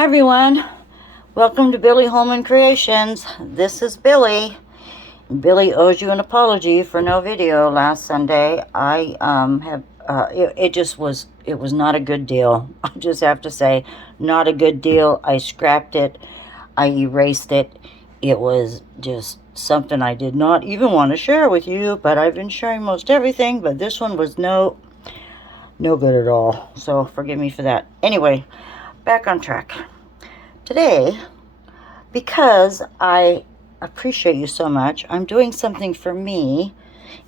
Hi everyone, welcome to Billie Holman Creations. This is Billie. Billie owes you an apology for no video last Sunday. I it was not a good deal. I just have to say, not a good deal. I scrapped it. I erased it. It was just something I did not even want to share with you, but I've been sharing most everything, but this one was no good at all. So forgive me for that. Anyway, back on track. Today, because I appreciate you so much, I'm doing something for me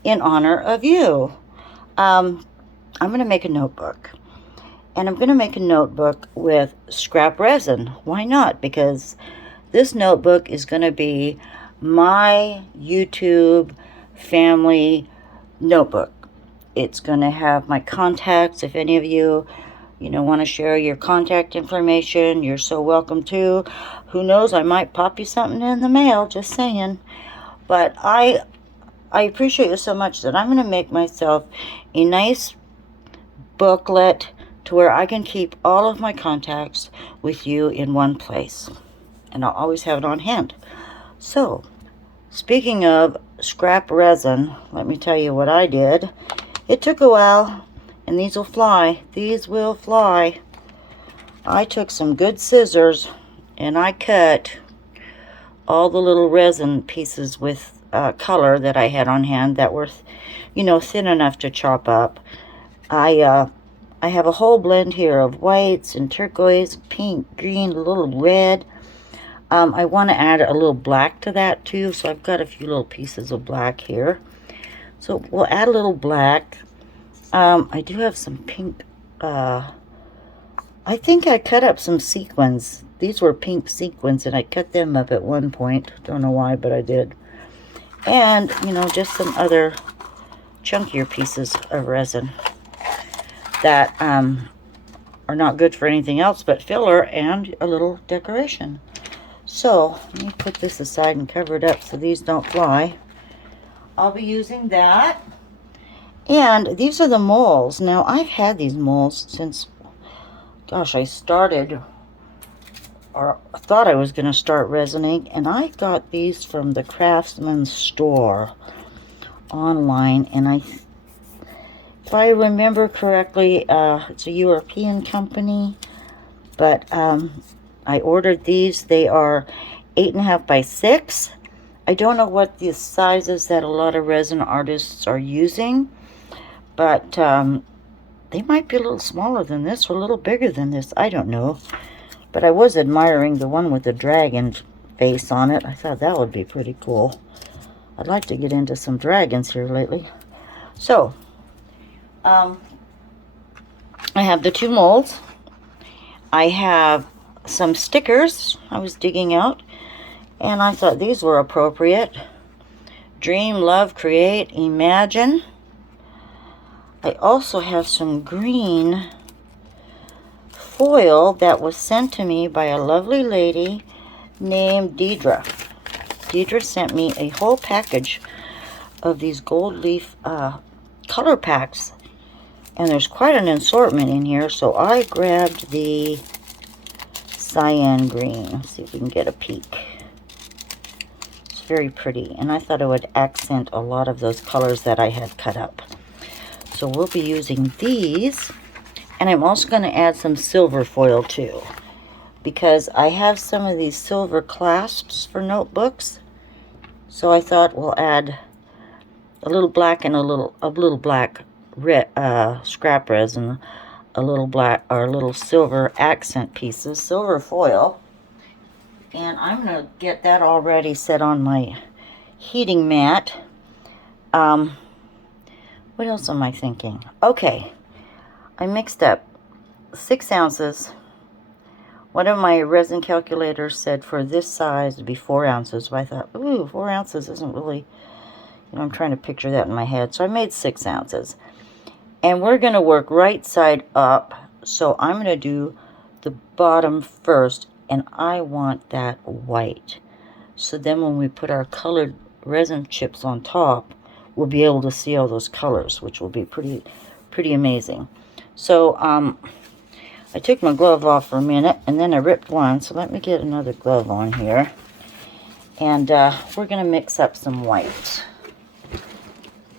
in honor of you. I'm going to make a notebook. And I'm going to make a notebook with scrap resin. Why not? Because this notebook is going to be my YouTube family notebook. It's going to have my contacts. If any of you want to share your contact information, you're so welcome to. Who knows, I might pop you something in the mail, just saying. But I appreciate you so much that I'm going to make myself a nice booklet to where I can keep all of my contacts with you in one place. And I'll always have it on hand. So, speaking of scrap resin, let me tell you what I did. It took a while. And these will fly. These will fly. I took some good scissors and I cut all the little resin pieces with color that I had on hand that were, thin enough to chop up. I have a whole blend here of whites and turquoise, pink, green, a little red. I want to add a little black to that too, so I've got a few little pieces of black here. So we'll add a little black. I do have some pink, I think I cut up some sequins. These were pink sequins, and I cut them up at one point. Don't know why, but I did. And, just some other chunkier pieces of resin that are not good for anything else but filler and a little decoration. So, let me put this aside and cover it up so these don't fly. I'll be using that. And these are the molds. Now, I've had these molds since, gosh, I started, or thought I was going to start resining, and I got these from the Craftsman's store online, and if I remember correctly, it's a European company, but I ordered these. They are 8.5 by 6. I don't know what the sizes that a lot of resin artists are using, but they might be a little smaller than this or a little bigger than this. I don't know. But I was admiring the one with the dragon face on it. I thought that would be pretty cool. I'd like to get into some dragons here lately. So, I have the 2 molds. I have some stickers I was digging out, and I thought these were appropriate. Dream, love, create, imagine. I also have some green foil that was sent to me by a lovely lady named Deidre. Deidre sent me a whole package of these gold leaf color packs. And there's quite an assortment in here, so I grabbed the cyan green. Let's see if we can get a peek. It's very pretty, and I thought it would accent a lot of those colors that I had cut up. So we'll be using these, and I'm also going to add some silver foil too, because I have some of these silver clasps for notebooks. So I thought we'll add a little black and a little black scrap resin, a little black or a little silver accent pieces, silver foil, and I'm going to get that already set on my heating mat. What else am I thinking? Okay, I mixed up 6 ounces. One of my resin calculators said for this size to be 4 ounces, but I thought, ooh, 4 ounces isn't really, I'm trying to picture that in my head. So I made 6 ounces. And we're going to work right side up. So I'm going to do the bottom first, and I want that white. So then when we put our colored resin chips on top, we'll be able to see all those colors, which will be pretty amazing. So I took my glove off for a minute, and then I ripped one, so let me get another glove on here. And we're going to mix up some white.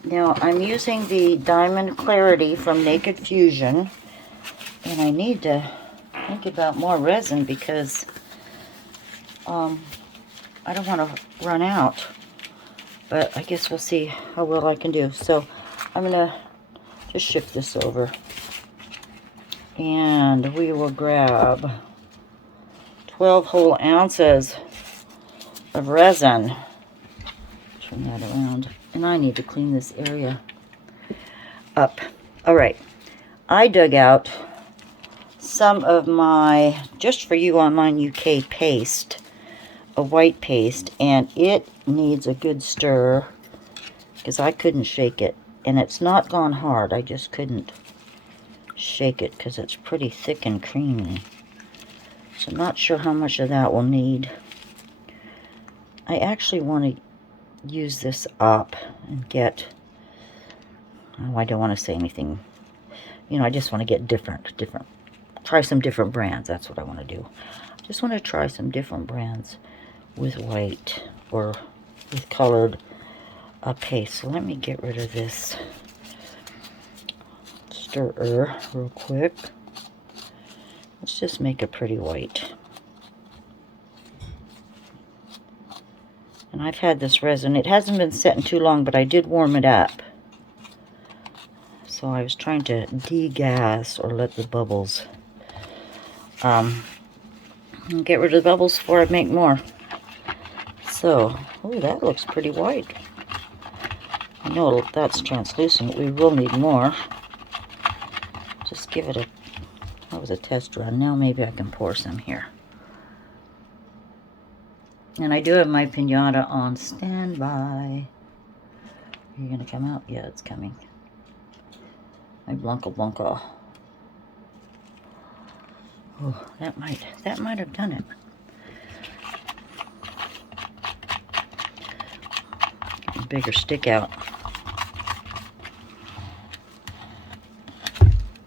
Now, I'm using the Diamond Clarity from Naked Fusion, and I need to think about more resin because I don't want to run out. But I guess we'll see how well I can do. So I'm going to just shift this over. And we will grab 12 whole ounces of resin. Turn that around. And I need to clean this area up. All right. I dug out some of my Just For You Online UK paste, a white paste, and it needs a good stir because I couldn't shake it. And it's not gone hard. I just couldn't shake it because it's pretty thick and creamy. So I'm not sure how much of that we'll need. I actually want to use this up and get, oh, I don't want to say anything. You know, I just want to get different, try some different brands. That's what I want to do. Just want to try some different brands with white or with colored paste. So let me get rid of this stirrer real quick. Let's just make a pretty white. And I've had this resin. It hasn't been setting too long, but I did warm it up. So I was trying to degas or let the bubbles get rid of the bubbles before I make more. So, oh, that looks pretty white. I know that's translucent. We will need more. Just give it a, that was a test run. Now maybe I can pour some here. And I do have my piñata on standby. Are you gonna come out? Yeah, it's coming. My Blanca Blanca. Oh, that might have done it. Get a bigger stick out.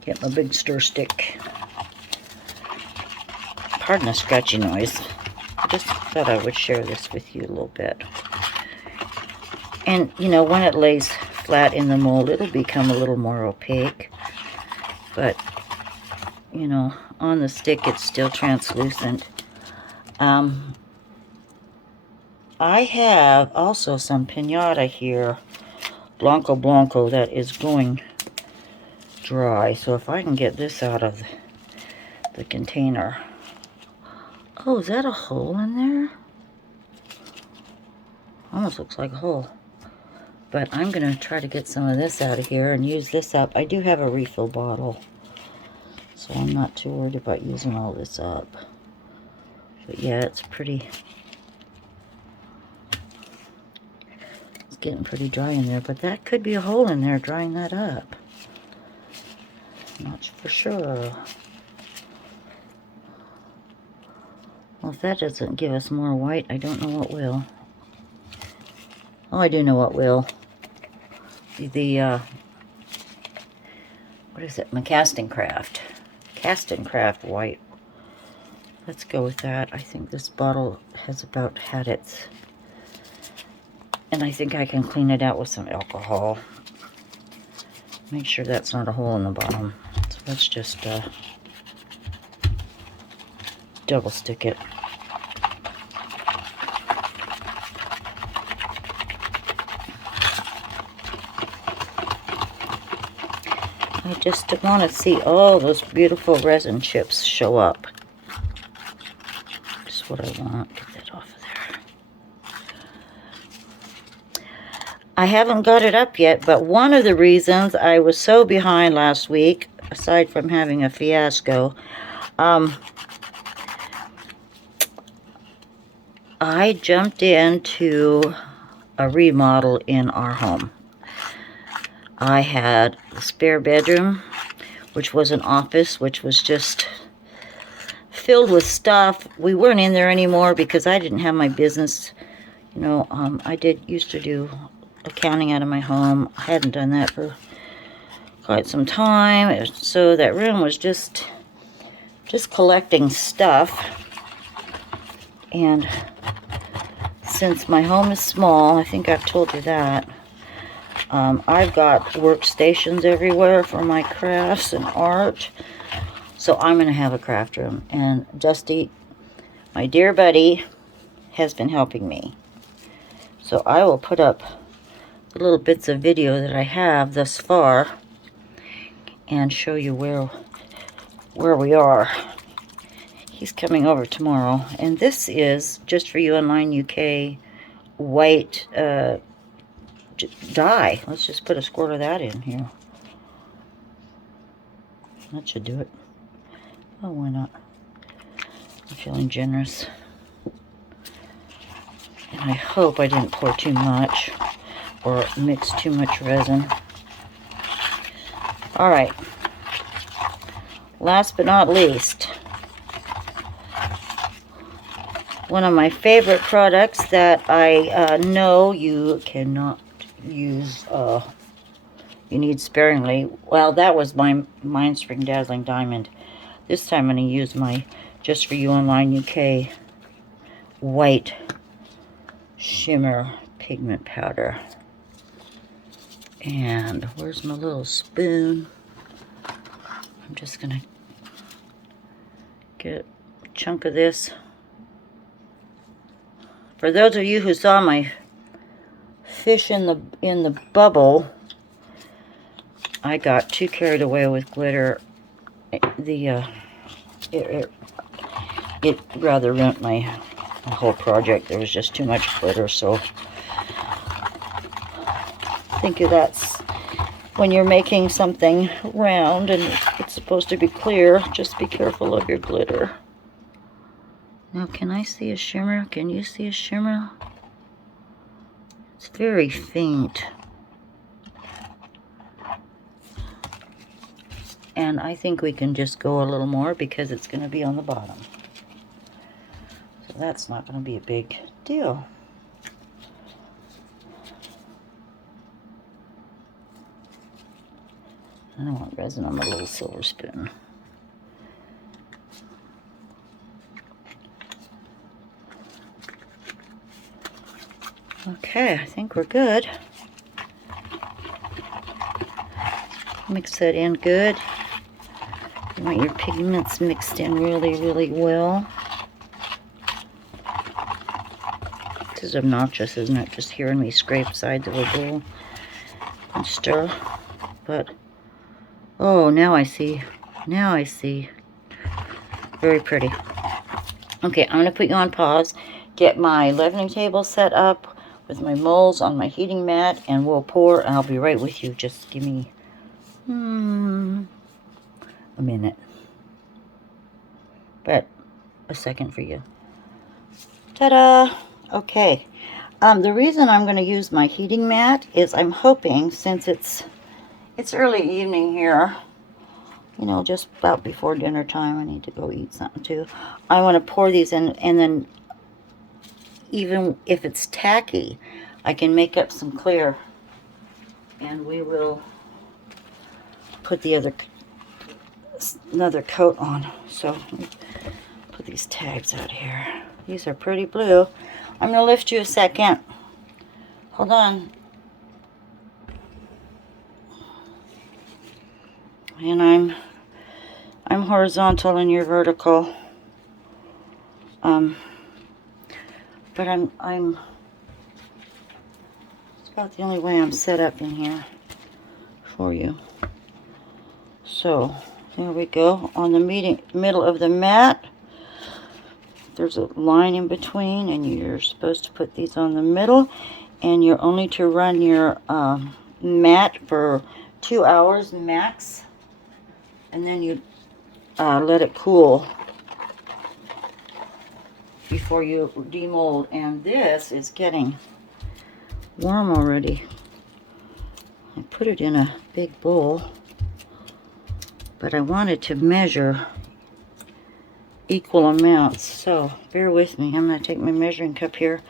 Get my big stir stick. Pardon the scratchy noise. I just thought I would share this with you a little bit. And, you know, when it lays flat in the mold, it'll become a little more opaque. But, you know, on the stick, it's still translucent. I have also some piñata here, Blanco Blanco, that is going dry. So if I can get this out of the container. Oh, is that a hole in there? Almost looks like a hole. But I'm going to try to get some of this out of here and use this up. I do have a refill bottle, so I'm not too worried about using all this up. But yeah, it's pretty... It's getting pretty dry in there, but that could be a hole in there drying that up. Not for sure. Well, if that doesn't give us more white, I don't know what will. Oh, I do know what will. The, what is it? My Casting Craft white. Let's go with that. I think this bottle has about had its... And I think I can clean it out with some alcohol. Make sure that's not a hole in the bottom. So let's just double stick it. I just want to see all those beautiful resin chips show up. Just what I want. Get that off of there. I haven't got it up yet, but one of the reasons I was so behind last week, aside from having a fiasco, I jumped into a remodel in our home. I had the spare bedroom, which was an office, which was just filled with stuff. We weren't in there anymore because I didn't have my business. You know, I used to do accounting out of my home. I hadn't done that for quite some time. So that room was just just collecting stuff. And since my home is small, I think I've told you that, I've got workstations everywhere for my crafts and art. So I'm going to have a craft room. And Dusty, my dear buddy, has been helping me. So I will put up the little bits of video that I have thus far and show you where we are. He's coming over tomorrow. And this is Just For You Online UK white dye. Let's just put a squirt of that in here. That should do it. Oh, why not? I'm feeling generous. And I hope I didn't pour too much or mix too much resin. Alright. Last but not least, one of my favorite products that I know you cannot use, you need sparingly. Well, that was my Mind Spring Dazzling Diamond. This time I'm going to use my Just For You Online UK white shimmer pigment powder. And where's my little spoon? I'm just going to get a chunk of this. For those of you who saw my fish in the bubble, I got too carried away with glitter. It rather ruined my whole project. There was just too much glitter. So I think that's when you're making something round and it's supposed to be clear, just be careful of your glitter. Now, can I see a shimmer? Can you see a shimmer? It's very faint. And I think we can just go a little more because it's going to be on the bottom. So that's not going to be a big deal. I don't want resin on my little silver spoon. Okay, I think we're good. Mix that in good. You want your pigments mixed in really, really well. This is obnoxious, isn't it? Just hearing me scrape sides of a bowl and stir. But, oh, now I see. Now I see. Very pretty. Okay, I'm going to put you on pause. Get my leavening table set up with my molds on my heating mat, and we'll pour, and I'll be right with you. Just give me a minute. But a second for you. Ta-da! Okay. The reason I'm going to use my heating mat is I'm hoping, since it's early evening here, you know, just about before dinner time, I need to go eat something too. I want to pour these in, and then even if it's tacky, I can make up some clear, and we will put another coat on. So put these tags out here. These are pretty blue. I'm going to lift you a second. Hold on. And I'm horizontal and you're vertical. But I'm it's about the only way I'm set up in here for you. So there we go. On the middle of the mat, there's a line in between, and you're supposed to put these on the middle, and you're only to run your mat for 2 hours max, and then you let it cool before you demold. And this is getting warm already. I put it in a big bowl, but I wanted to measure equal amounts, so bear with me. I'm going to take my measuring cup here,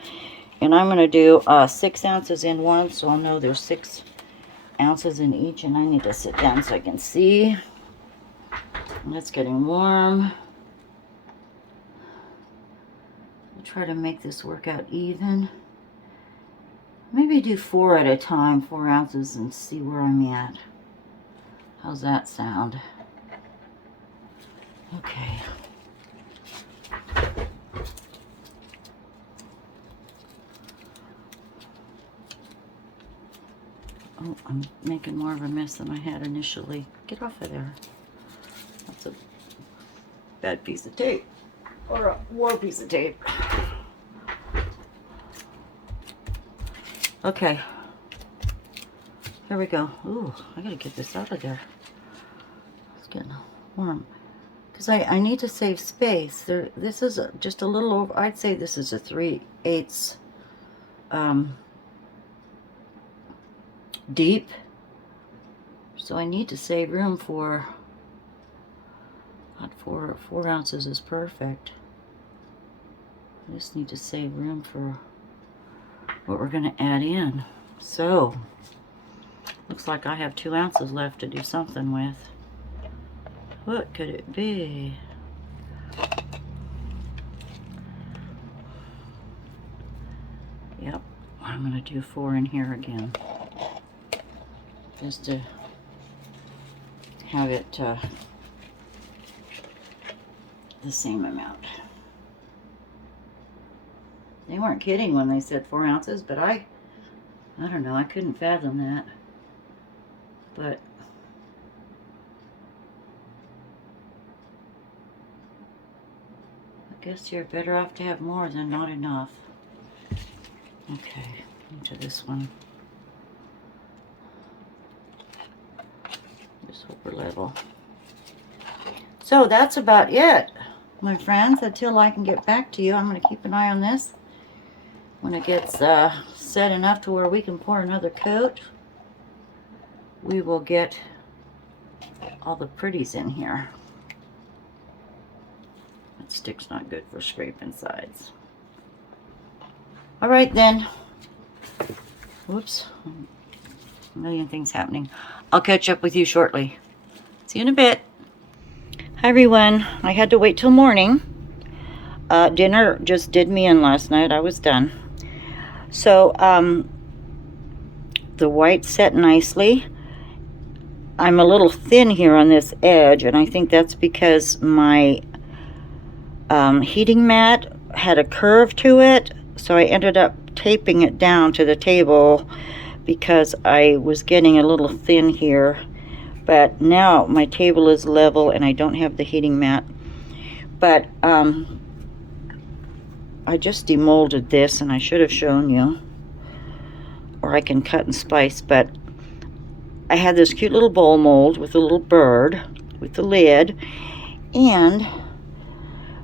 and I'm going to do 6 ounces in one, so I'll know there's 6 ounces in each. And I need to sit down so I can see. And it's getting warm. We'll try to make this work out even. Maybe do 4 at a time, 4 ounces, and see where I'm at. How's that sound? Okay. Oh, I'm making more of a mess than I had initially. Get off of there. That's a bad piece of tape. Or a war piece of tape. Okay. Here we go. Ooh, I gotta get this out of there. It's getting warm. Because I need to save space. This is just a little over, I'd say this is a 3/8 deep. So I need to save room for, not 4 ounces is perfect. I just need to save room for what we're going to add in. So, looks like I have 2 ounces left to do something with. What could it be? Yep, I'm going to do 4 in here again. Just to have it the same amount. They weren't kidding when they said 4 ounces, but I don't know, I couldn't fathom that. But I guess you're better off to have more than not enough. Okay, into this one. Just hope we're level. So that's about it, my friends, until I can get back to you. I'm going to keep an eye on this. When it gets set enough to where we can pour another coat, we will get all the pretties in here. That stick's not good for scraping sides. All right then. Whoops. A million things happening. I'll catch up with you shortly. See you in a bit. Hi everyone. I had to wait till morning. Dinner just did me in last night. I was done. So, the white set nicely. I'm a little thin here on this edge, and I think that's because my heating mat had a curve to it, so I ended up taping it down to the table because I was getting a little thin here. But now my table is level and I don't have the heating mat. But I just demolded this, and I should have shown you, or I can cut and splice, but I had this cute little bowl mold with a little bird with the lid, and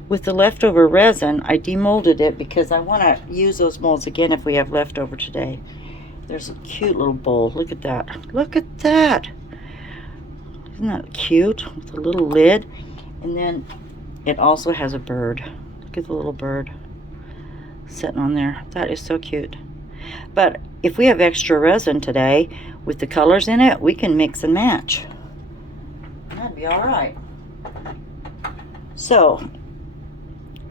with the leftover resin I demolded it because I want to use those molds again if we have leftover today. There's a cute little bowl. Look at that. Look at that. Isn't that cute? With a little lid. And then it also has a bird. Look at the little bird sitting on there. That is so cute. But if we have extra resin today with the colors in it, we can mix and match. That'd be all right. So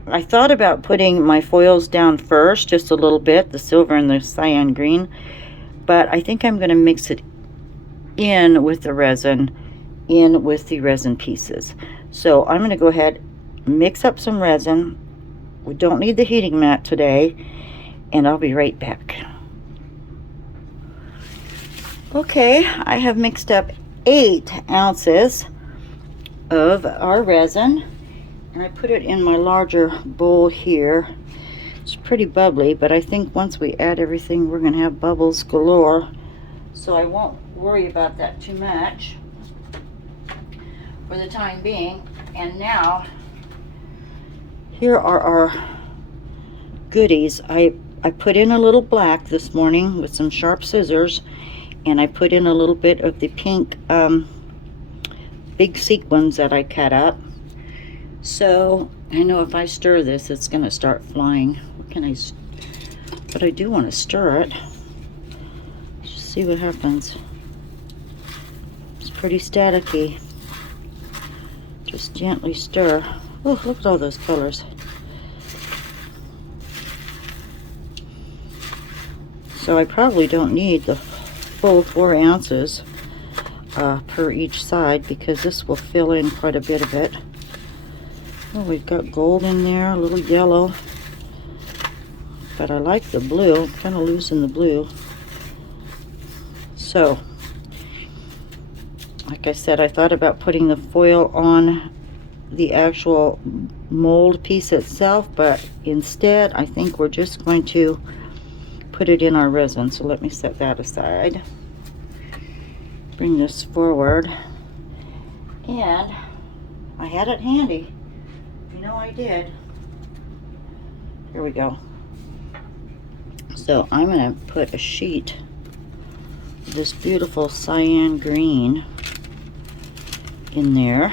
I thought about putting my foils down first, just a little bit, the silver and the cyan green, but I think I'm going to mix it in with the resin, in with the resin pieces. So I'm going to go ahead, mix up some resin. We don't need the heating mat today, and I'll be right back. Okay, I have mixed up 8 ounces of our resin, and I put it in my larger bowl here. It's pretty bubbly, but I think once we add everything, we're going to have bubbles galore, so I won't worry about that too much for the time being. And now, here are our goodies. I put in a little black this morning with some sharp scissors, and I put in a little bit of the pink big sequins that I cut up. So I know if I stir this, it's going to start flying. But I do want to stir it. Just see what happens. It's pretty staticky. Just gently stir. Oh, look at all those colors. So I probably don't need the full 4 ounces per each side, because this will fill in quite a bit of it. Oh, we've got gold in there, a little yellow, but I like the blue. I'm kind of losing the blue. So, like I said, I thought about putting the foil on the actual mold piece itself, but instead I think we're just going to put it in our resin. So let me set that aside. Bring this forward, and I had it handy. You know I did. Here we go. So I'm going to put a sheet of this beautiful cyan green in there.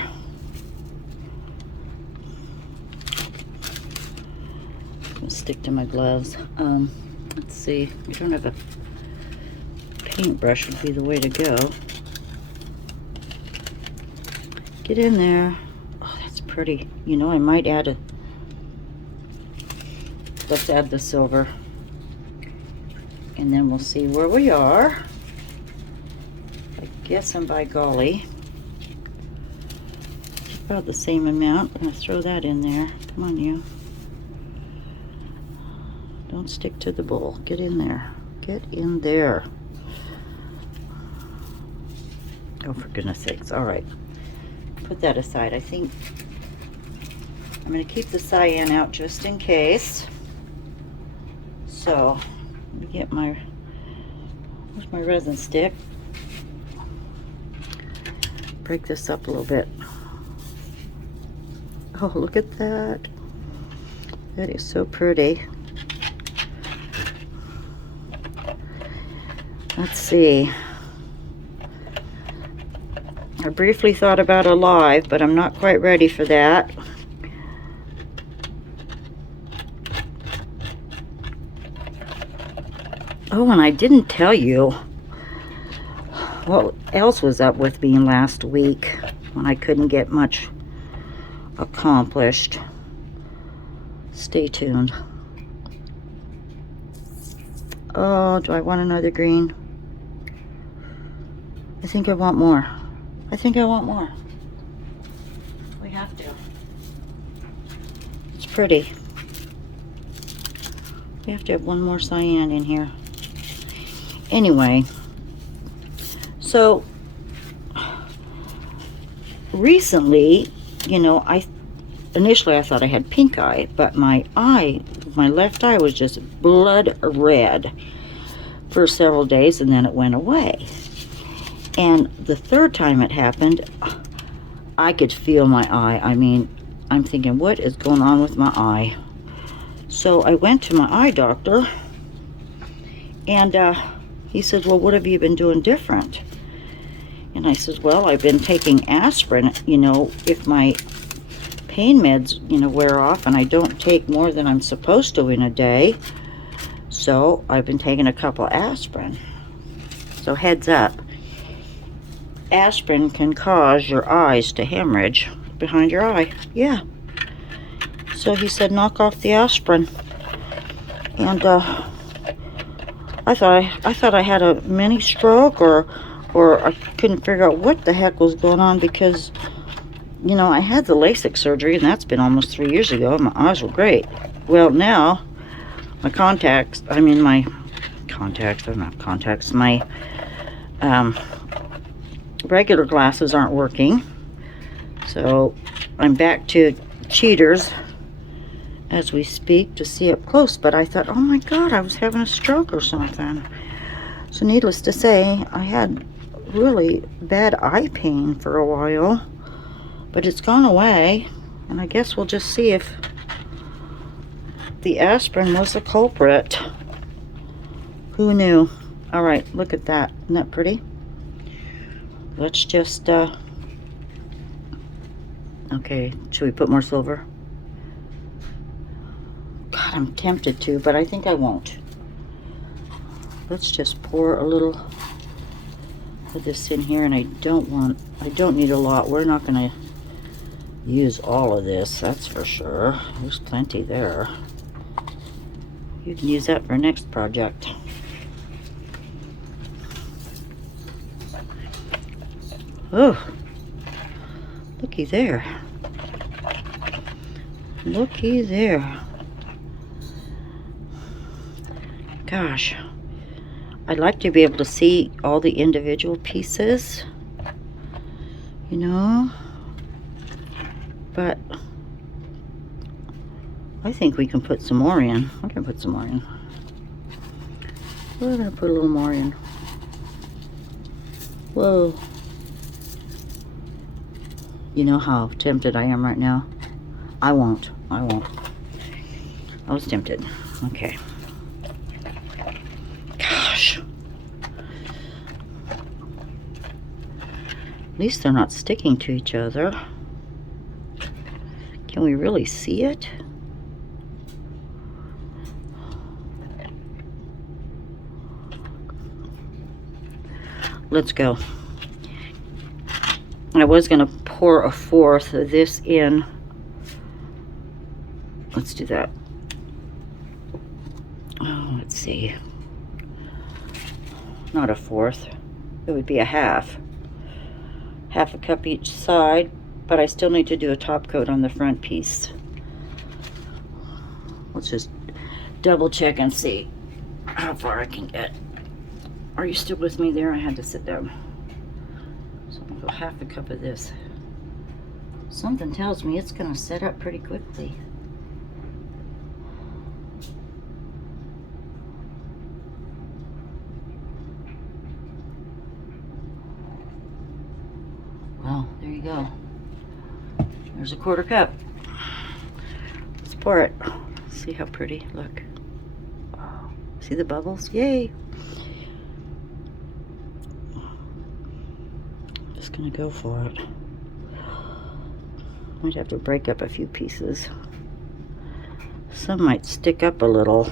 I'll stick to my gloves. Let's see. We don't have a paintbrush, would be the way to go. Get in there. Oh, that's pretty. You know, I might add let's add the silver, and then we'll see where we are. I guess I'm by golly. About the same amount. I'm going to throw that in there. Come on, you. Don't stick to the bowl. Get in there. Get in there. Oh, for goodness sakes. All right. Put that aside. I think I'm going to keep the cyan out just in case. So, let me get where's my resin stick? Break this up a little bit. Oh, look at that. That is so pretty. Let's see. I briefly thought about a live, but I'm not quite ready for that. Oh, and I didn't tell you what else was up with me last week when I couldn't get much accomplished. Stay tuned. Oh, do I want another green? I think I want more. I think I want more. We have to. It's pretty. We have to have one more cyan in here. Anyway, so recently, you know, initially I thought I had pink eye, but my left eye was just blood red for several days, and then it went away. And the third time it happened, I could feel my eye. I mean, I'm thinking, what is going on with my eye? So I went to my eye doctor, and he said, well, what have you been doing different? And I said, well, I've been taking aspirin. You know, if my pain meds, you know, wear off and I don't take more than I'm supposed to in a day, so I've been taking a couple of aspirin. So heads up, aspirin can cause your eyes to hemorrhage behind your eye. Yeah. So he said, knock off the aspirin. And I thought I had a mini stroke, or I couldn't figure out what the heck was going on, because, you know, I had the LASIK surgery, and that's been almost 3 years ago, and my eyes were great. Well, now my contacts, they're not contacts, my regular glasses aren't working. So I'm back to cheaters as we speak to see up close. But I thought, oh my God, I was having a stroke or something. So needless to say, I had really bad eye pain for a while, but it's gone away. And I guess we'll just see if the aspirin was the culprit. Who knew? All right, look at that. Isn't that pretty? Let's just, okay, should we put more silver? God, I'm tempted to, but I think I won't. Let's just pour a little of this in here, and I don't need a lot. We're not gonna use all of this, that's for sure. There's plenty there. You can use that for next project. Oh, looky there. Looky there. Gosh, I'd like to be able to see all the individual pieces, you know, but I think we can put some more in. We're gonna put some more in. We're gonna put a little more in. Whoa. You know how tempted I am right now? I won't. I was tempted. Okay. Gosh. At least they're not sticking to each other. Can we really see it? Let's go. I was going to pour a fourth of this in. Let's do that. Oh, let's see. Not a fourth. It would be a half. Half a cup each side, but I still need to do a top coat on the front piece. Let's just double check and see how far I can get. Are you still with me there? I had to sit down. So I'm gonna go half a cup of this. Something tells me it's gonna set up pretty quickly. Well, there you go. There's a quarter cup. Let's pour it. See how pretty, look. Oh, see the bubbles? Yay! Just gonna go for it. Might have to break up a few pieces. Some might stick up a little.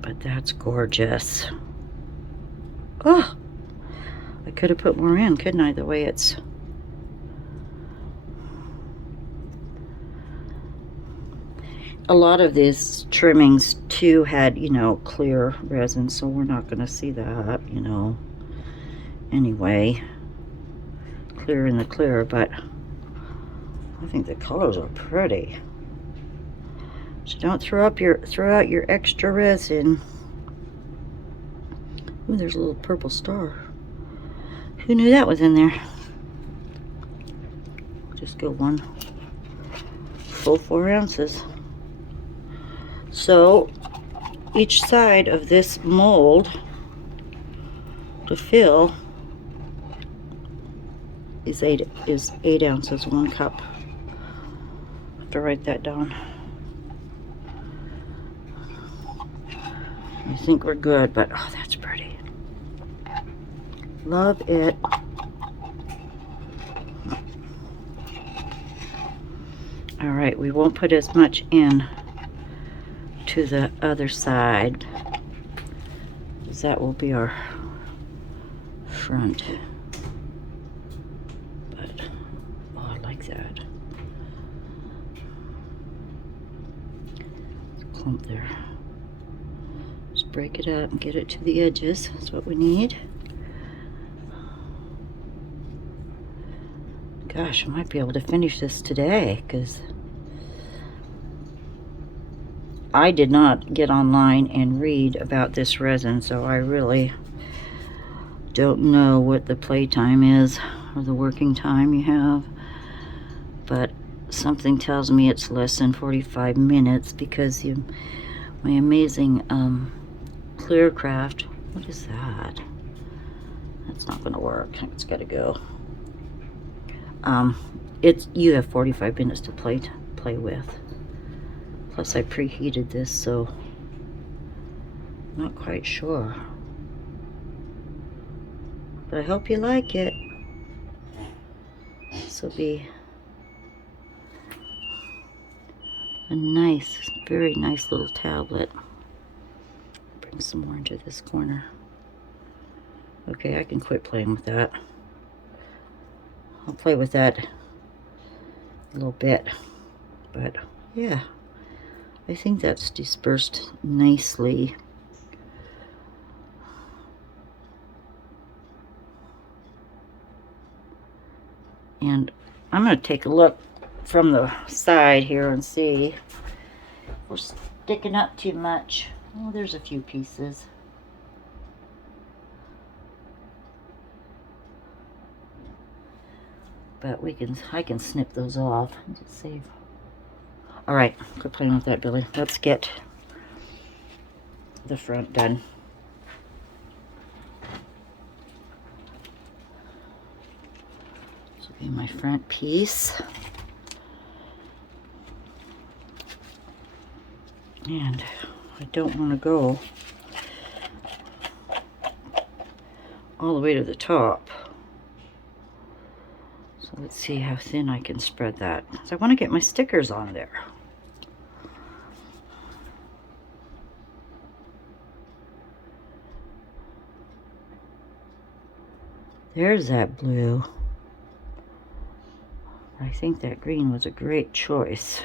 But that's gorgeous. Oh! I could have put more in, couldn't I? The way it's... A lot of these trimmings too had, you know, clear resin, so we're not going to see that, you know, anyway. Clear in the clear, but I think the colors are pretty. So don't throw out your extra resin. Ooh, there's a little purple star. Who knew that was in there? Just go one full 4 ounces. So each side of this mold to fill is 8 ounces, 1 cup. I have to write that down. I think we're good, but oh, that's pretty. Love it. All right, we won't put as much in to the other side, because that will be our front. But oh, I like that. Clump there. Just break it up and get it to the edges. That's what we need. Gosh, I might be able to finish this today, because I did not get online and read about this resin, so I really don't know what the playtime is or the working time you have, but something tells me it's less than 45 minutes because my amazing clear craft. What is that? That's not gonna work. It's gotta go. You have 45 minutes to play with. Plus I preheated this, so not quite sure. But I hope you like it. This will be a nice, very nice little tablet. Bring some more into this corner. Okay, I can quit playing with that. I'll play with that a little bit, but yeah, I think that's dispersed nicely. And I'm going to take a look from the side here and see if we're sticking up too much. Oh, there's a few pieces. But I can snip those off and just save. All right, quit playing with that, Billy. Let's get the front done. This will be my front piece. And I don't want to go all the way to the top. So let's see how thin I can spread that. So I want to get my stickers on there. There's that blue. I think that green was a great choice.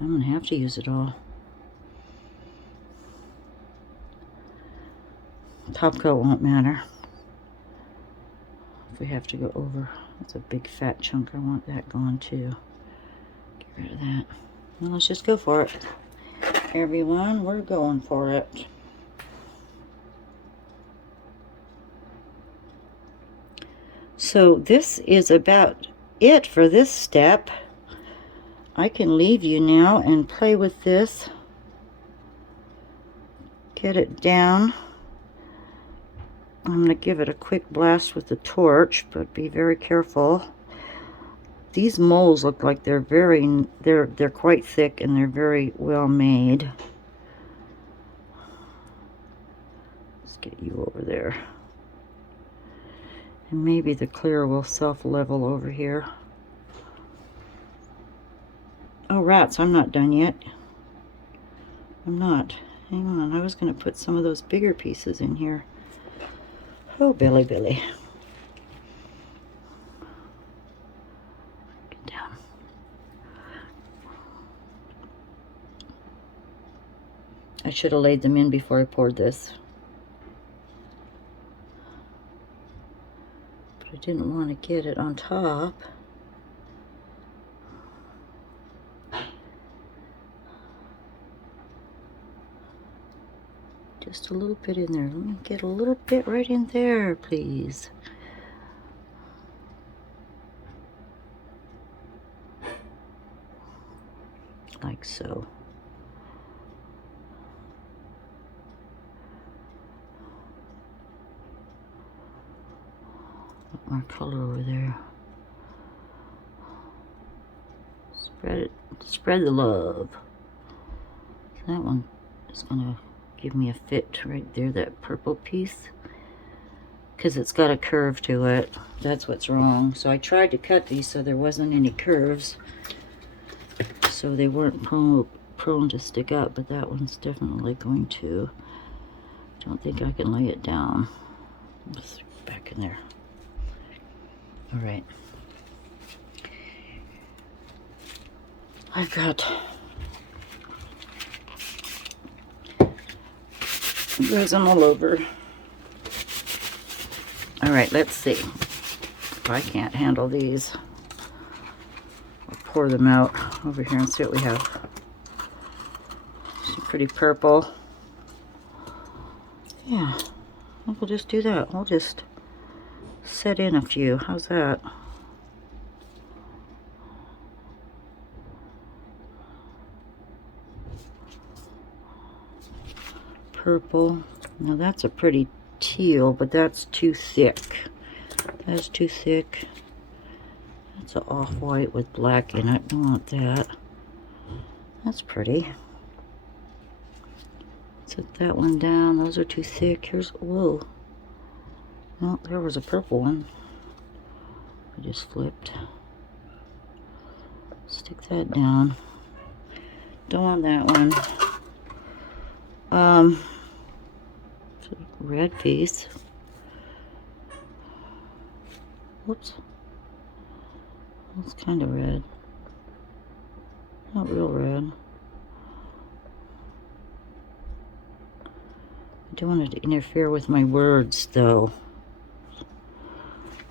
I'm going to have to use it all. Top coat won't matter. If we have to go over, that's a big fat chunk. I want that gone too. Get rid of that. Well, let's just go for it. Everyone, we're going for it. So this is about it for this step. I can leave you now and play with this. Get it down. I'm going to give it a quick blast with the torch, but be very careful. These molds look like they're quite thick and they're very well made. Let's get you over there. And maybe the clear will self-level over here. Oh, rats, I'm not done yet. I'm not. Hang on, I was going to put some of those bigger pieces in here. Oh, Billy. Get down. I should have laid them in before I poured this. But I didn't want to get it on top. Just a little bit in there. Let me get a little bit right in there, please. Like so. Put more color over there. Spread it. Spread the love. So that one is gonna give me a fit right there, that purple piece, because it's got a curve to it. That's what's wrong. So I tried to cut these so there wasn't any curves, so they weren't prone to stick up, but that one's definitely going to. Don't think I can lay it down. Let's back in there. All right. I've got resin all over. All right, let's see. If I can't handle these, I'll pour them out over here and see what we have. Some pretty purple. Yeah, I think we'll just do that. We'll just set in a few. How's that? Purple. Now that's a pretty teal, but that's too thick. That's too thick. That's an off-white with black in it. Don't want that. That's pretty. Set that one down. Those are too thick. Here's, whoa. Well, there was a purple one. I just flipped. Stick that down. Don't want that one. Red piece. Whoops. That's kind of red. Not real red. don't want it to interfere with my words, though.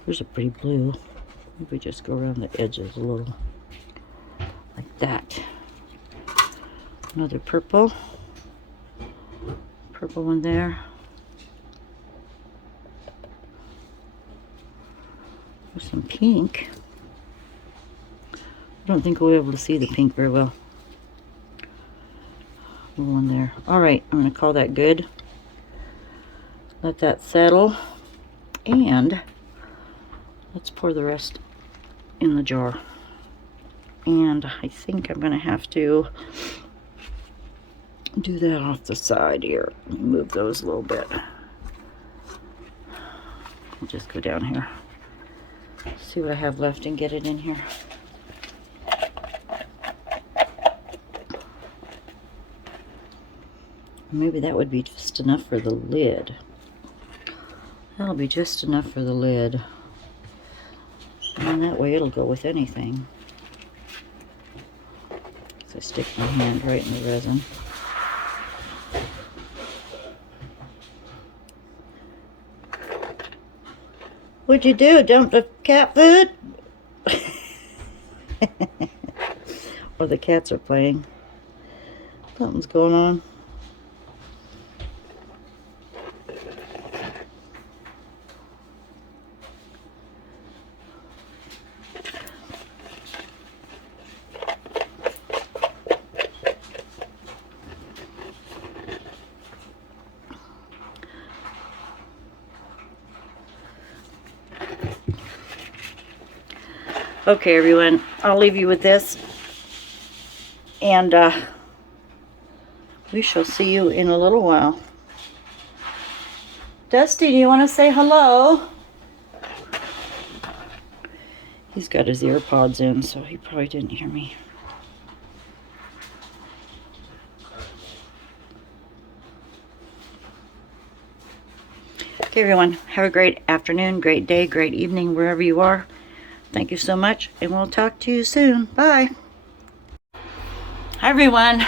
Here's a pretty blue. Maybe just go around the edges a little, like that. Another purple. Purple one there. There's some pink. I don't think we'll be able to see the pink very well. One there. All right, I'm going to call that good. Let that settle, and let's pour the rest in the jar. And I think I'm going to have to do that off the side here. Let me move those a little bit. I'll just go down here, see what I have left, and get it in here. Maybe that would be just enough for the lid. That'll be just enough for the lid. And that way it'll go with anything. So I stick my hand right in the resin. What'd you do? Dump the cat food? Or the cats are playing. Something's going on. Okay, everyone, I'll leave you with this, and we shall see you in a little while. Dusty, do you want to say hello? He's got his ear pods in, so he probably didn't hear me. Okay, everyone, have a great afternoon, great day, great evening, wherever you are. Thank you so much, and we'll talk to you soon. Bye. Hi, everyone.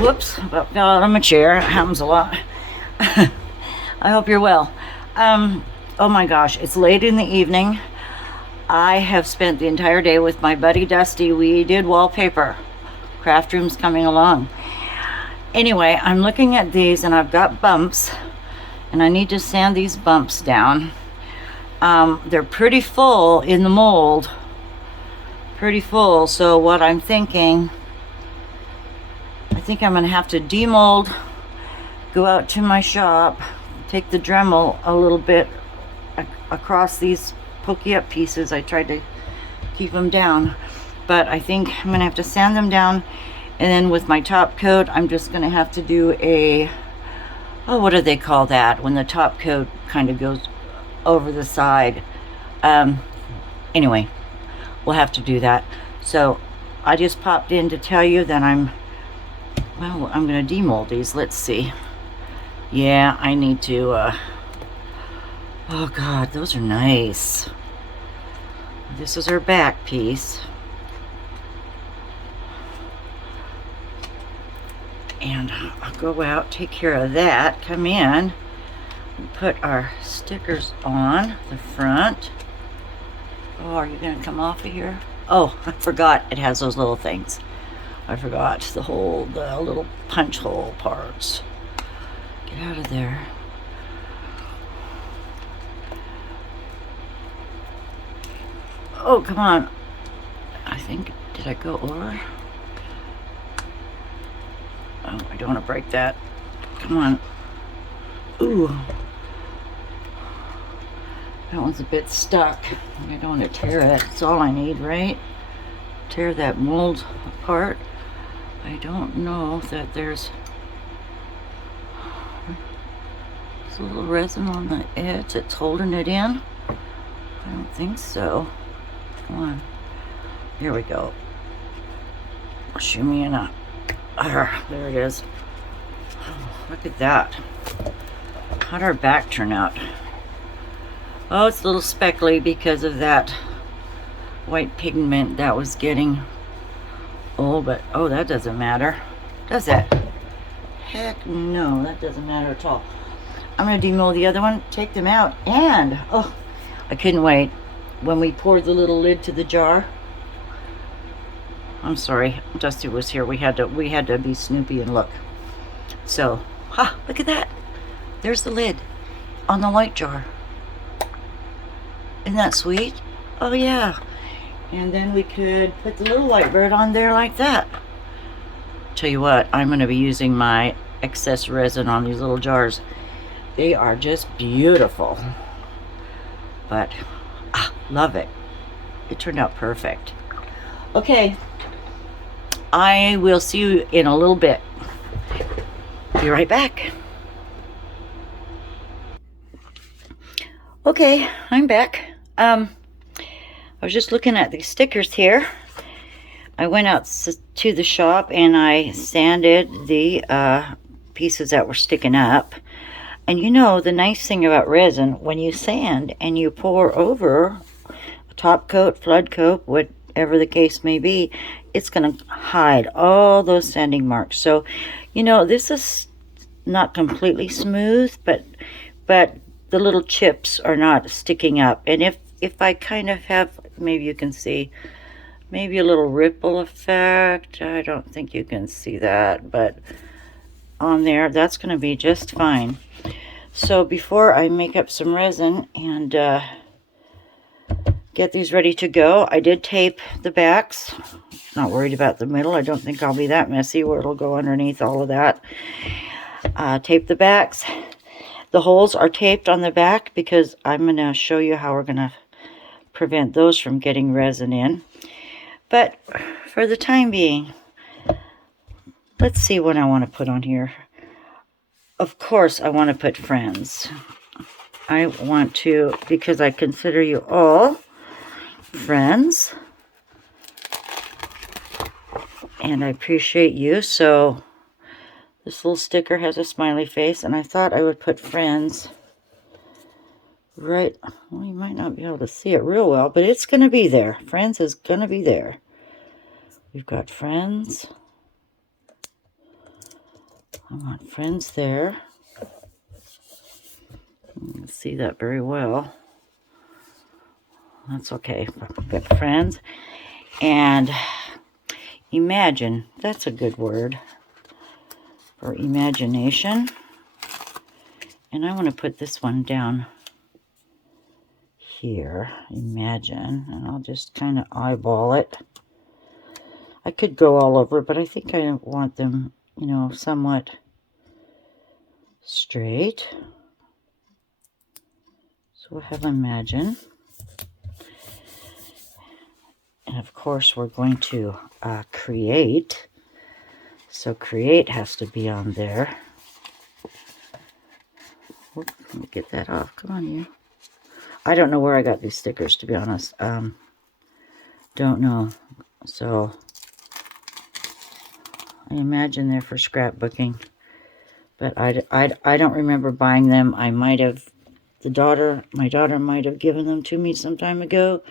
Whoops, about fell out of my chair. It happens a lot. I hope you're well. Oh my gosh, it's late in the evening. I have spent the entire day with my buddy Dusty. We did wallpaper. Craft room's coming along. Anyway, I'm looking at these, and I've got bumps, and I need to sand these bumps down. They're pretty full in the mold, pretty full. So what I'm thinking, I think I'm gonna have to demold, go out to my shop, take the Dremel a little bit across these pokey up pieces. I tried to keep them down, but I think I'm gonna have to sand them down, and then with my top coat I'm just gonna have to do a, oh, what do they call that when the top coat kind of goes over the side? Anyway, we'll have to do that. So I just popped in to tell you that I'm gonna demold these. Let's see. Yeah, I need to oh god, those are nice. This is our back piece, and I'll go out, take care of that, come in, put our stickers on the front. Oh, are you gonna come off of here? Oh, I forgot it has those little things. I forgot the little punch hole parts. Get out of there. Oh, come on. I think, did I go over? Oh, I don't want to break that. Come on. Ooh. That one's a bit stuck. I don't want to tear it. That's all I need, right? Tear that mold apart. I don't know that there's a little resin on the edge that's holding it in. I don't think so. Come on. Here we go. Shimmy in a. There it is. Oh, look at that. How'd our back turn out? Oh, it's a little speckly because of that white pigment that was getting old, but oh, that doesn't matter, does it? heck no, that doesn't matter at all. I'm going to demold the other one, take them out, and, oh, I couldn't wait. When we poured the little lid to the jar, I'm sorry, Dusty was here. We had to be snoopy and look. So, look at that. There's the lid on the light jar. Isn't that sweet? Oh yeah. And then we could put the little light bird on there like that. Tell you what, I'm going to be using my excess resin on these little jars. They are just beautiful. But, love it. It turned out perfect. Okay. I will see you in a little bit. Be right back. Okay, I'm back. I was just looking at these stickers here. I went out to the shop and I sanded the pieces that were sticking up. And you know, the nice thing about resin, when you sand and you pour over a top coat, flood coat, whatever the case may be, it's going to hide all those sanding marks. So, you know, this is not completely smooth, but the little chips are not sticking up. And if I kind of have, maybe you can see, maybe a little ripple effect. I don't think you can see that, but on there, that's going to be just fine. So before I make up some resin and get these ready to go, I did tape the backs. Not worried about the middle. I don't think I'll be that messy where it'll go underneath all of that. Tape the backs. The holes are taped on the back because I'm going to show you how we're going to prevent those from getting resin in. But for the time being, let's see what I want to put on here. Of course, I want to put friends. I want to, because I consider you all friends. And I appreciate you. So this little sticker has a smiley face, and I thought I would put friends right. Well, you might not be able to see it real well, but it's going to be there. Friends is going to be there. We've got friends. I want friends there. You can see that very well. That's okay. We've got friends. And imagine. That's a good word for imagination. And I want to put this one down here. Imagine. And I'll just kind of eyeball it. I could go all over, but I think I want them, you know, somewhat straight. So we'll have imagine. And of course we're going to create. So create has to be on there. Whoop, let me get that off. Come on, you. I don't know where I got these stickers, to be honest. Don't know. So I imagine they're for scrapbooking. But I don't remember buying them. I might have, my daughter might have given them to me some time ago.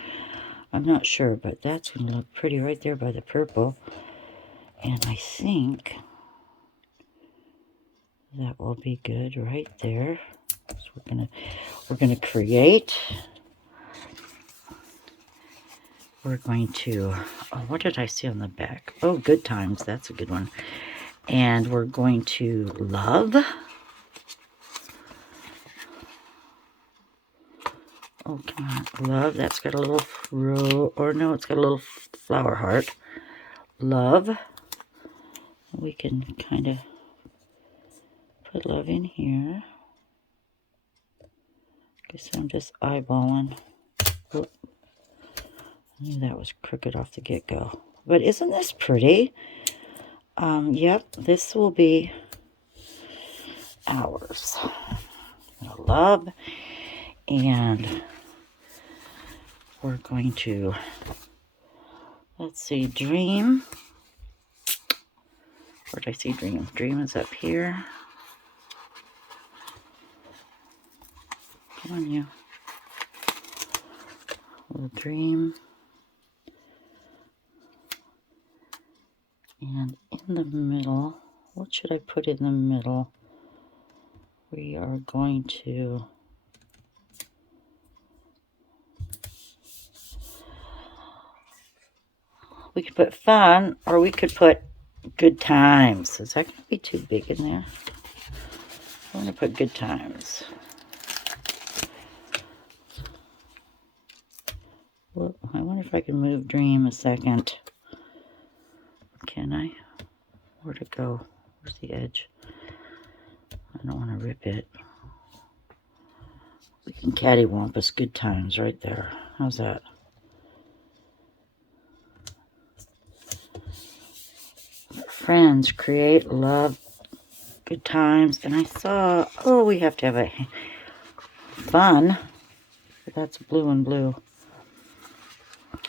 I'm not sure, but that's going to look pretty right there by the purple. And I think that will be good right there. So we're gonna create. We're going to, oh, what did I see on the back? Oh, good times. That's a good one. And we're going to love. Oh, come on. Love. That's got a little or no, it's got a little flower heart. Love. We can kind of put love in here. Guess I'm just eyeballing. Oop. I knew that was crooked off the get-go. But isn't this pretty? Yep, this will be ours. Love. And we're going to, let's see, dream. Where did I see dream? Dream is up here. Come on, you. Little dream. And in the middle, what should I put in the middle? We are going to... We could put fun, or we could put good times. Is that going to be too big in there? I'm going to put good times. Well, I wonder if I can move Dream a second. Can I? Where'd it go? Where's the edge? I don't want to rip it. We can cattywampus good times right there. How's that? Friends, create, love, good times. And I saw, oh, we have to have a fun. That's blue and blue.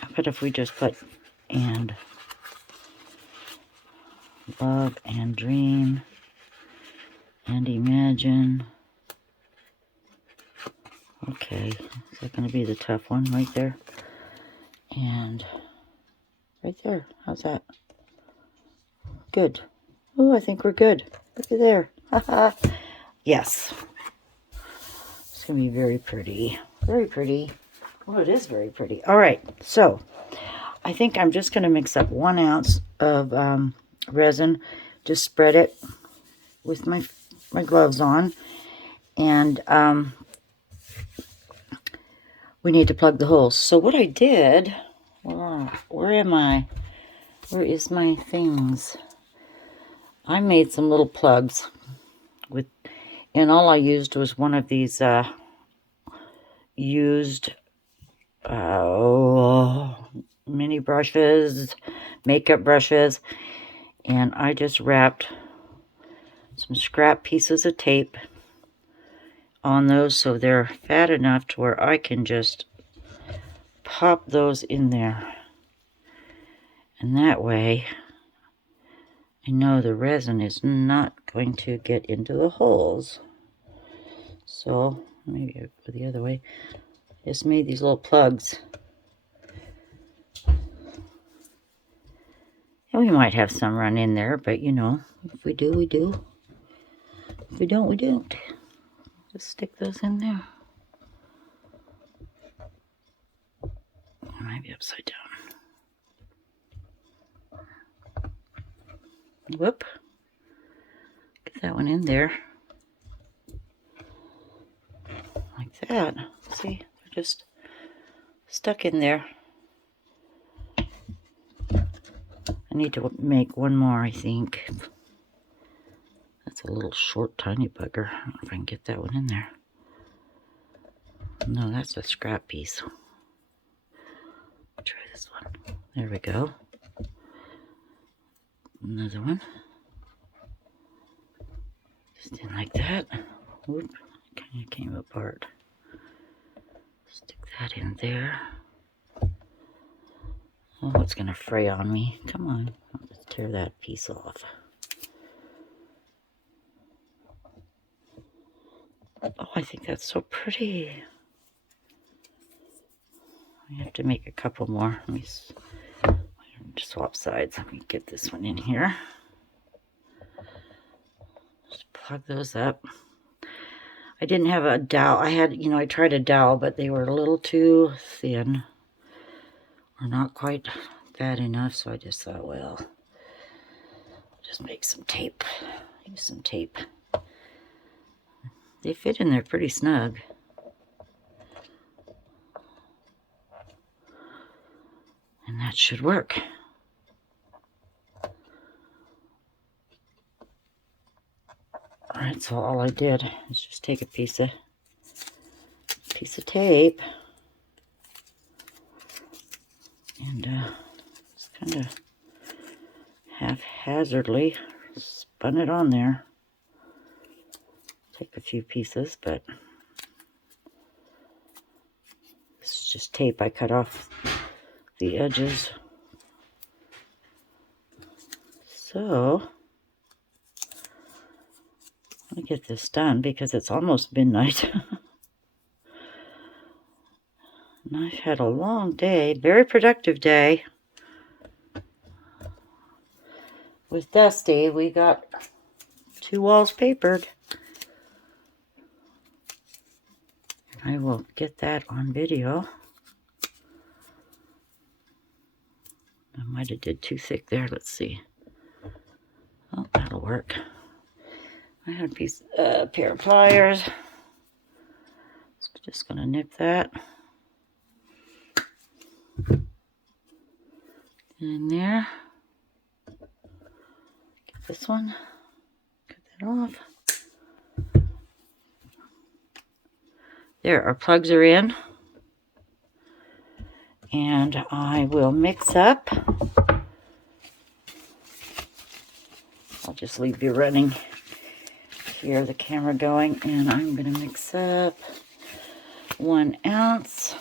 How about if we just put and love and dream and imagine. Okay, is that going to be the tough one right there? And right there. How's that? Good. Oh, I think we're good. Look at there. Haha. Yes. It's going to be very pretty. Very pretty. Oh, it is very pretty. All right. So, I think I'm just going to mix up 1 ounce of resin. Just spread it with my gloves on. And we need to plug the holes. So what I did... Where am I? Where is my things? I made some little plugs with, and all I used was one of these used mini brushes, makeup brushes, and I just wrapped some scrap pieces of tape on those so they're fat enough to where I can just pop those in there. And that way I know the resin is not going to get into the holes. So maybe I'll go the other way. Just made these little plugs. And we might have some run in there, but you know, if we do, we do. If we don't, we don't. Just stick those in there. Maybe upside down. Whoop. Get that one in there. Like that. See, they're just stuck in there. I need to make one more, I think. That's a little short, tiny bugger. I don't know if I can get that one in there. No, that's a scrap piece. Try this one. There we go. Another one. Just in like that. Whoop. Kind of came apart. Stick that in there. Oh, it's going to fray on me. Come on. Let's tear that piece off. Oh, I think that's so pretty. I have to make a couple more. Let me swap sides. Let me get this one in here. Just plug those up. I didn't have a dowel. I had, you know, I tried a dowel, but they were a little too thin. Or not quite fat enough, so I just thought, well, just make some tape. Use some tape. They fit in there pretty snug. And that should work. Alright, so all I did is just take a piece of tape and just kind of haphazardly spun it on there. Take a few pieces, but this is just tape. I cut off the edges. So let me get this done because it's almost midnight. And I've had a long day, very productive day. With Dusty, we got 2 walls papered. I will get that on video. I might have did too thick there. Let's see. Oh, that'll work. I had a pair of pliers. Just gonna nip that in there. Get this one. Cut that off. There, our plugs are in. And I will mix up. I'll just leave you running here, the camera going, and I'm going to mix up 1 ounce.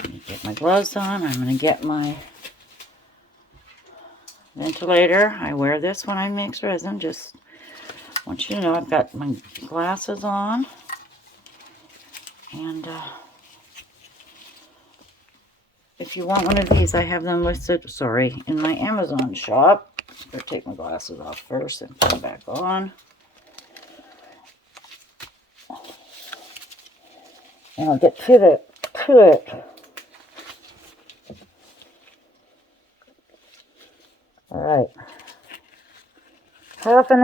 Let me get my gloves on. I'm going to get my ventilator. I wear this when I mix resin. Just want you to know I've got my glasses on. And if you want one of these, I have them listed, in my Amazon shop. I'll take my glasses off first and put them back on. And I'll get to it. All right. Half an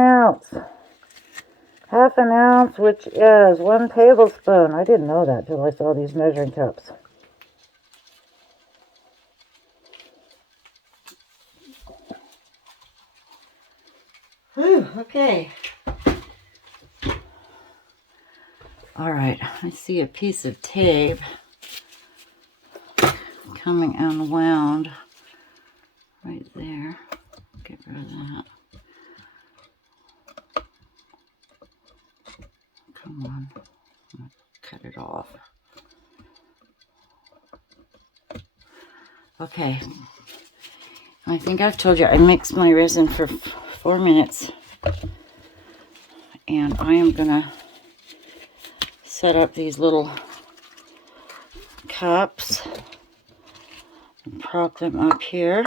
ounce, which is 1 tablespoon. I didn't know that till I saw these measuring cups. Whew, okay. All right, I see a piece of tape coming unwound right there. Get rid of that. Come on, I'm gonna cut it off. Okay, I think I've told you I mixed my resin for 4 minutes, and I am gonna set up these little cups and prop them up here.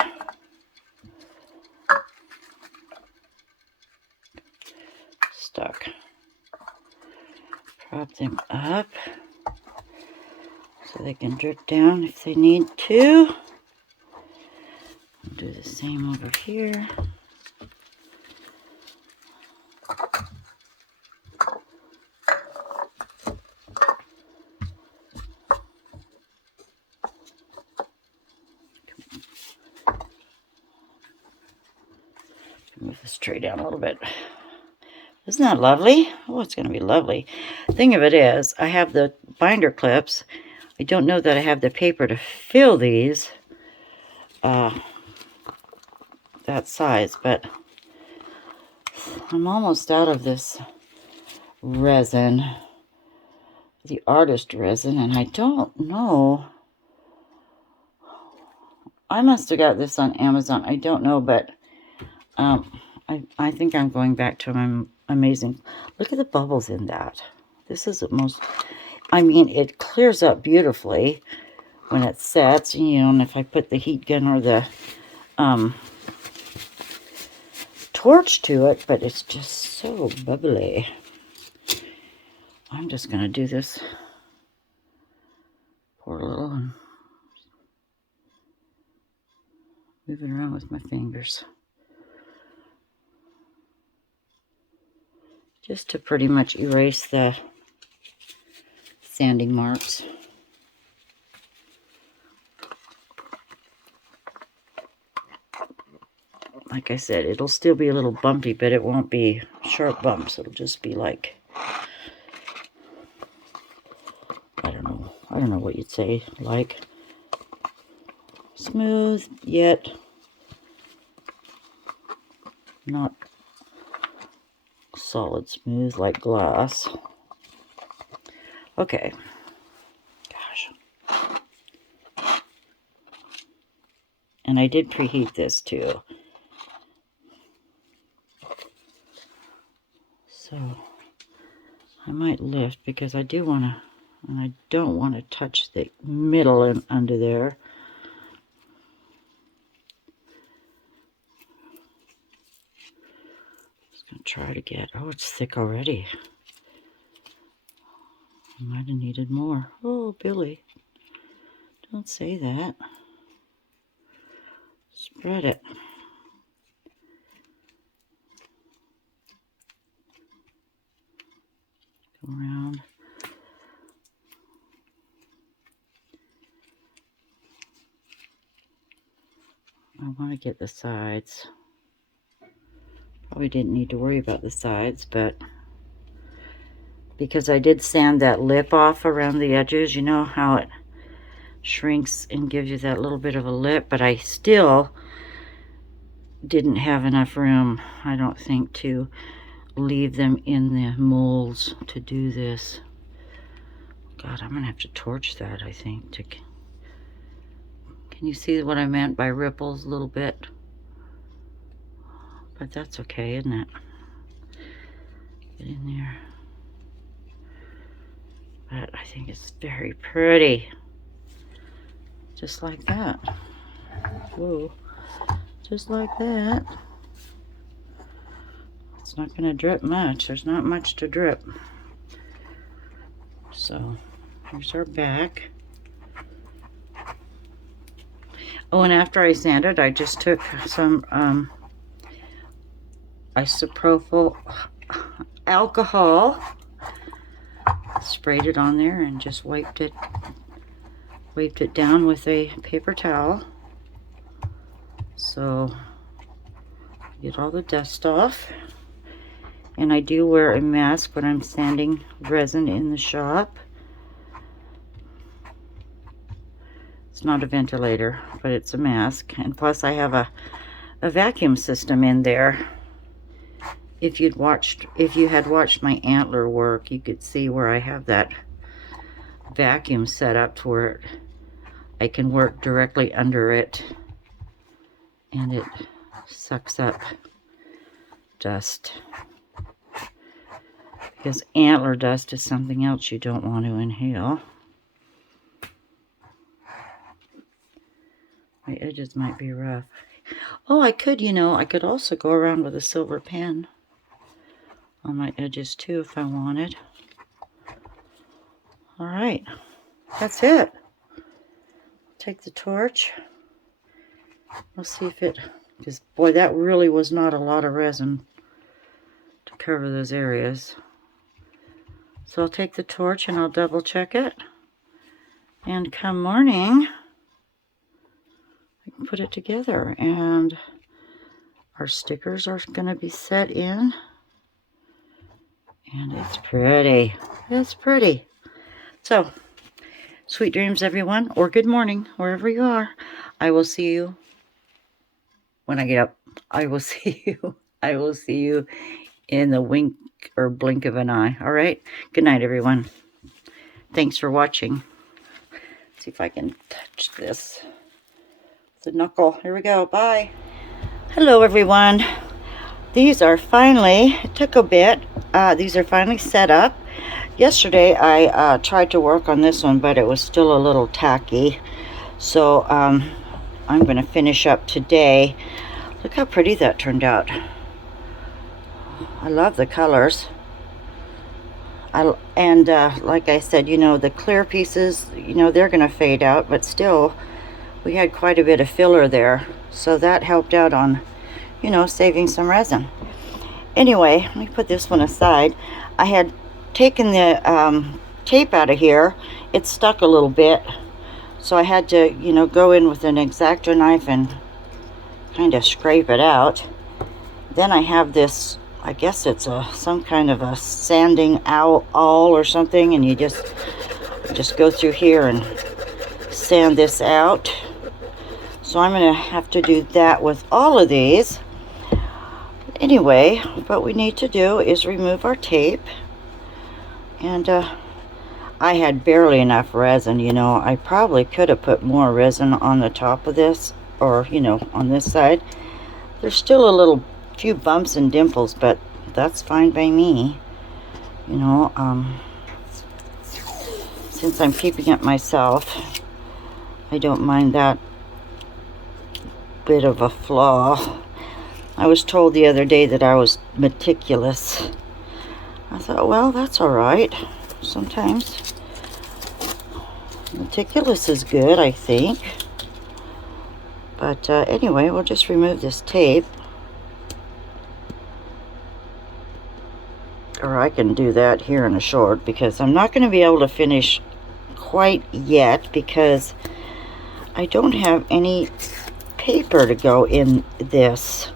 Stuck. Prop them up so they can drip down if they need to. I'll do the same over here. Move this tray down a little bit. Isn't that lovely? Oh, it's going to be lovely. Thing of it is, I have the binder clips. I don't know that I have the paper to fill these that size, but I'm almost out of this resin, the artist resin, and I don't know. I must have got this on Amazon. I don't know, but I think I'm going back to my amazing. Look at the bubbles in that. This is the most, I mean, it clears up beautifully when it sets, you know, and if I put the heat gun or the torch to it, but it's just so bubbly. I'm just going to do this. Pour a little and move it around with my fingers. Just to pretty much erase the sanding marks. Like I said, it'll still be a little bumpy, but it won't be sharp bumps. It'll just be like, I don't know what you'd say, like smooth, yet not solid smooth like glass. Okay. Gosh. And I did preheat this too. So I might lift because I do want to, and I don't want to touch the middle and under there. try to get, oh, it's thick already. I might have needed more. Oh, Billy, don't say that. Spread it. Go around. I want to get the sides. Probably didn't need to worry about the sides, but because I did sand that lip off around the edges, you know how it shrinks and gives you that little bit of a lip, but I still didn't have enough room, I don't think, to leave them in the molds to do this. God, I'm gonna have to torch that, I think. Can you see what I meant by ripples a little bit? But that's okay, isn't it? Get in there. But I think it's very pretty. Just like that. Whoa. Just like that. It's not going to drip much. There's not much to drip. So, here's our back. Oh, and after I sanded, I just took some isopropyl alcohol, sprayed it on there, and just wiped it down with a paper towel. So get all the dust off. And I do wear a mask when I'm sanding resin in the shop. It's not a ventilator, but it's a mask. And plus I have a vacuum system in there. If you had watched my antler work, you could see where I have that vacuum set up to where I can work directly under it, and it sucks up dust. Because antler dust is something else you don't want to inhale. My edges might be rough. Oh, I could also go around with a silver pen on my edges too if I wanted. All right, that's it. Take the torch. We'll see if it, because boy, that really was not a lot of resin to cover those areas. So I'll take the torch and I'll double check it. And come morning, I can put it together. And our stickers are going to be set in. And it's pretty. It's pretty. So, sweet dreams, everyone. Or good morning, wherever you are. I will see you when I get up. I will see you. I will see you in the wink or blink of an eye. All right. Good night, everyone. Thanks for watching. Let's see if I can touch this with a knuckle. Here we go. Bye. Hello, everyone. These are finally, it took a bit. These are finally set up. Yesterday, I tried to work on this one, but it was still a little tacky. So, I'm going to finish up today. Look how pretty that turned out. I love the colors. Like I said, the clear pieces, they're going to fade out, but still, we had quite a bit of filler there. So that helped out on, saving some resin. Anyway, let me put this one aside. I had taken the tape out of here. It stuck a little bit. So I had to, go in with an X-Acto knife and kind of scrape it out. Then I have this, I guess it's some kind of a sanding awl or something, and you just go through here and sand this out. So I'm going to have to do that with all of these. Anyway, what we need to do is remove our tape. And I had barely enough resin, I probably could have put more resin on the top of this, or, on this side. There's still a few bumps and dimples, but that's fine by me. Since I'm keeping it myself, I don't mind that bit of a flaw. I was told the other day that I was meticulous. I thought, well, that's all right. Sometimes meticulous is good, I think. But anyway, we'll just remove this tape. Or I can do that here in a short, because I'm not going to be able to finish quite yet because I don't have any paper to go in this.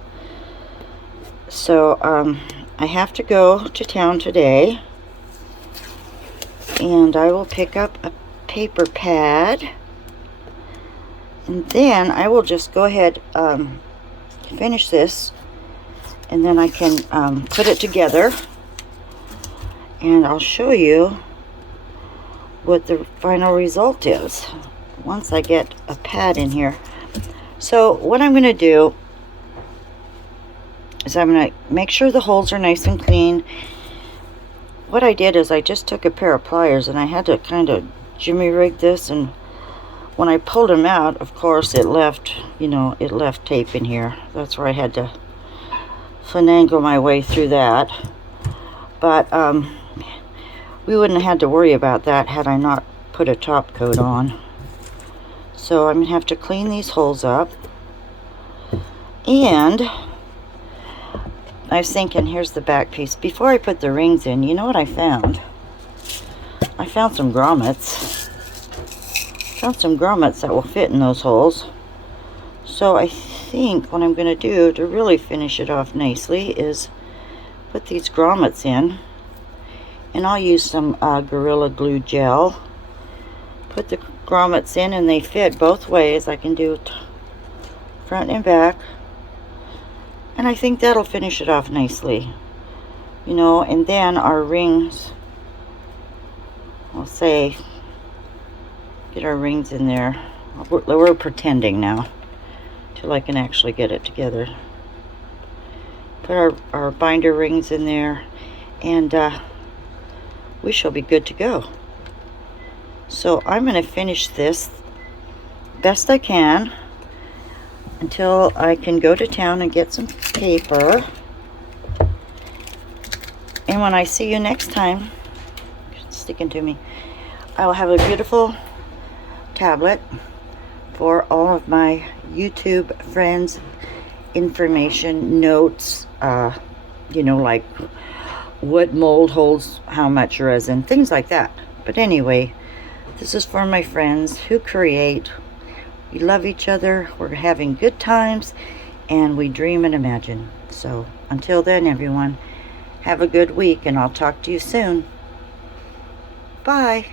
So I have to go to town today, and I will pick up a paper pad, and then I will just go ahead finish this, and then I can put it together, and I'll show you what the final result is once I get a pad in here. So what I'm going to do is I'm going to make sure the holes are nice and clean. What I did is I just took a pair of pliers and I had to kind of jimmy rig this, and when I pulled them out, of course it left, you know, it left tape in here. That's where I had to finagle my way through that. But we wouldn't have had to worry about that had I not put a top coat on. So I'm going to have to clean these holes up. And I was thinking, here's the back piece. Before I put the rings in, you know what I found? I found some grommets. Found some grommets that will fit in those holes. So I think what I'm going to do to really finish it off nicely is put these grommets in. And I'll use some Gorilla Glue gel. Put the grommets in, and they fit both ways. I can do it front and back. And I think that'll finish it off nicely. You know, and then our rings, I'll say, get our rings in there. We're pretending now till I can actually get it together. Put our binder rings in there, and we shall be good to go. So I'm going to finish this best I can until I can go to town and get some paper. And when I see you next time, it's sticking to me, I will have a beautiful tablet for all of my YouTube friends, information, notes, you know, like what mold holds how much resin, things like that. But anyway, this is for my friends who create. We love each other, we're having good times, and we dream and imagine. So until then, everyone, have a good week, and I'll talk to you soon. Bye.